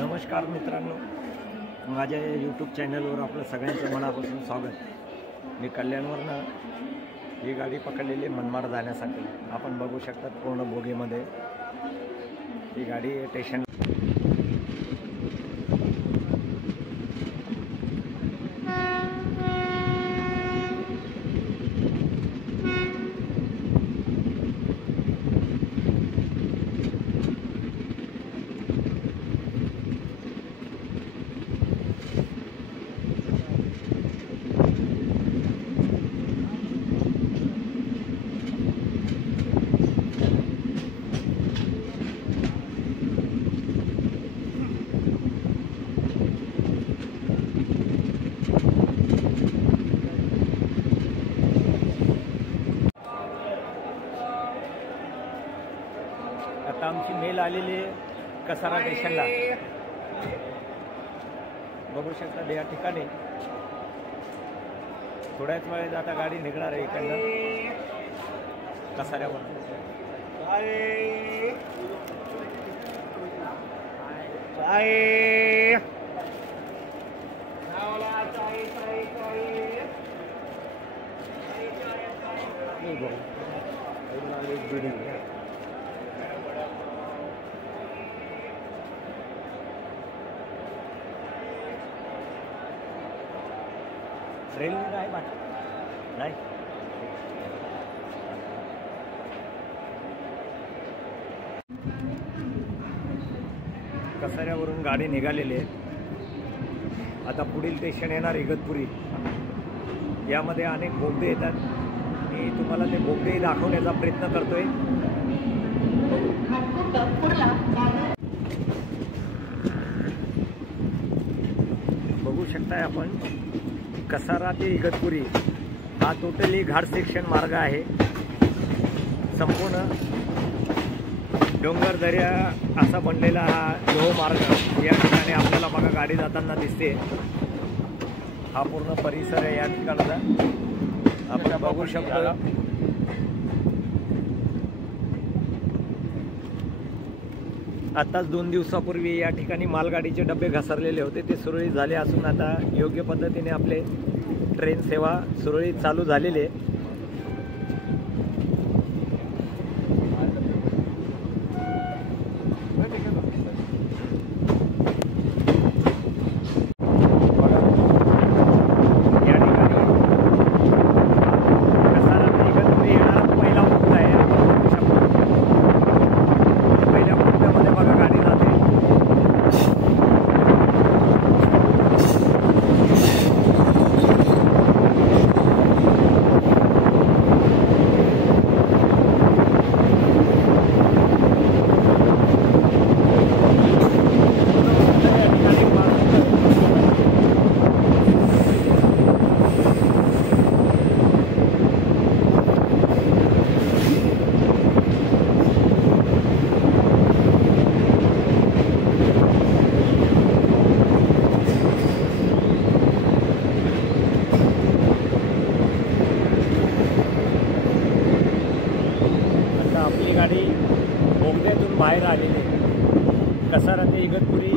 नमस्कार मित्रांनो, माझ्या यूट्यूब चॅनलवर आपलं सगळ्यांचं मनापासून स्वागत। मी कल्याणवरनं ही गाडी पकडलेली मनमाड जाण्यासाठी। आपण बघू शकता पूर्ण बोगीमध्ये ही गाडी स्टेशन आता आमची मेल आलेली आहे कसारा स्टेशनला। बघू शकता या ठिकाणी थोड्याच वेळेत आता गाडी निघणार आहे इकडनं कसाऱ्यावर। रेल्वे आहे बा नाही कसाऱ्यावरून गाडी निघालेली आहे। आता पुढील स्टेशन येणार इगतपुरी। यामध्ये अनेक बोगदे येतात। मी तुम्हाला ते बोगदे दाखवण्याचा प्रयत्न करतोय। बघू शकताय आपण कसारा ते इगतपुरी हा टोटली घाट सेक्शन मार्ग आहे। संपूर्ण डोंगर दर्या असा बनलेला हा लोह मार्ग या ठिकाणी आपल्याला बघा गाडी जाताना दिसते। हा पूर्ण परिसर आहे या ठिकाणचा आपण बघू शकतो। आताच 2 दिवसापूर्वी या ठिकाणी मालगाडीचे डबे घसरलेले होते, ते सुरळीत झाले असून आता योग्य पद्धतीने आपले ट्रेन सेवा सुरळीत चालू झालेली आहे। आपली गाडी बोगद्यातून बाहेर आलेली आहे। कसारा ते इगतपुरी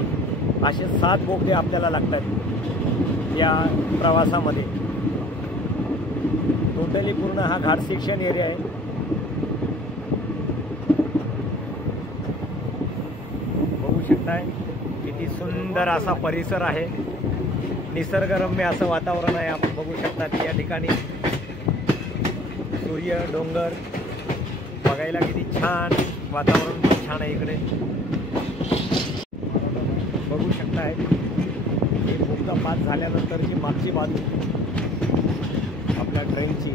असे 7 बोगदे आपल्याला लागतात या प्रवासामध्ये। टोटली पूर्ण हा घाट सेक्शन एरिया आहे। बघू शकताय किती सुंदर असा परिसर आहे, निसर्गरम्य असं वातावरण आहे। आपण बघू शकता की या ठिकाणी सूर्य, डोंगर बघायला किती छान वातावरण पण छान आहे इकडे। बघू शकताय हे बोगदा पास झाल्यानंतरची मागची बाजू आपल्या ट्रेनची।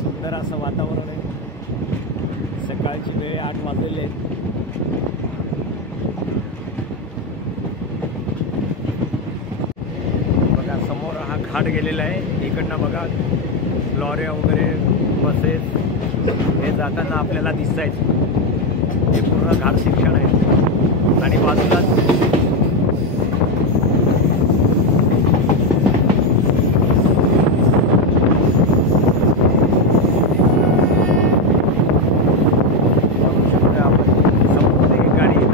सुंदर असं वातावरण आहे। सकाळची वेळ 8 वाजलेले आहेत। बघा समोर हा घाट गेलेला आहे। इकडनं बघा लॉऱ्या वगैरे बसेस हे जाताना आपल्याला दिसत आहेत। हे पूर्ण घाट सेक्शन आहे आणि बाजूलाच आपण संपूर्ण गाडी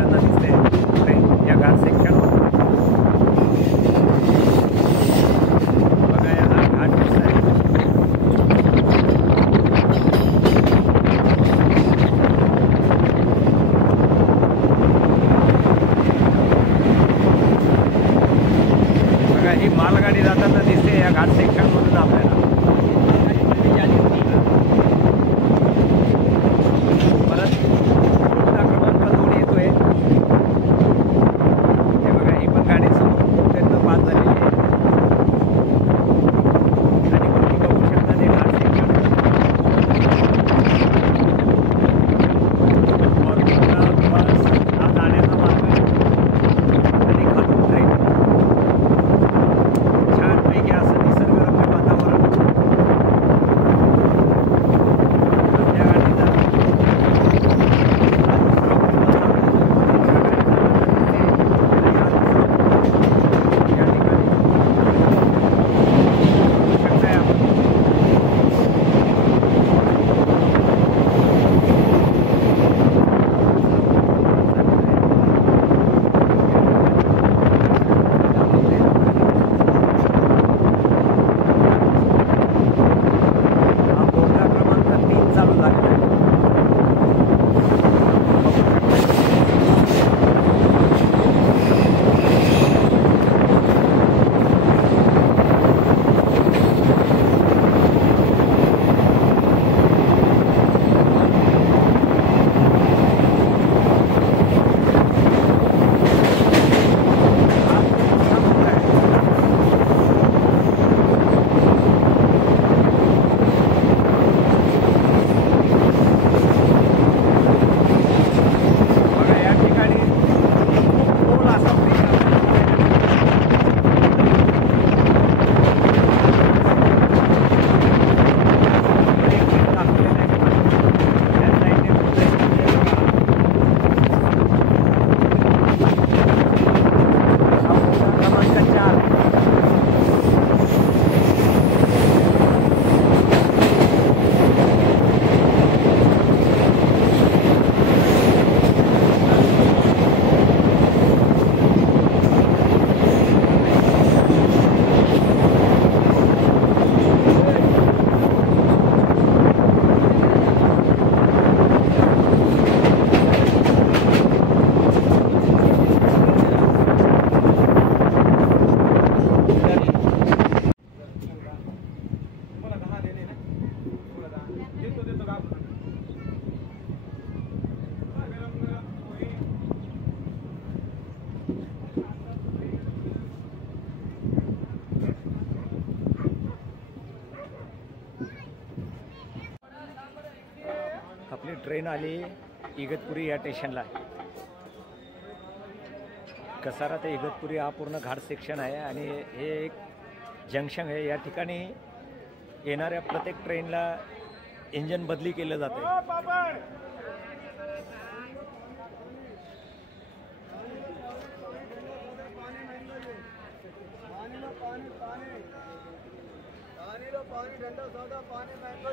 आपली ट्रेन आली इगतपुरी या स्टेशनला. कसारा ते इगतपुरी हा पूर्ण घाट सेक्शन आहे आणि हे एक जंक्शन आहे. या ठिकाणी येणाऱ्या प्रत्येक ट्रेनला इंजन बदली केलं जातं. पानी ठंडा सादा पानी मैंगो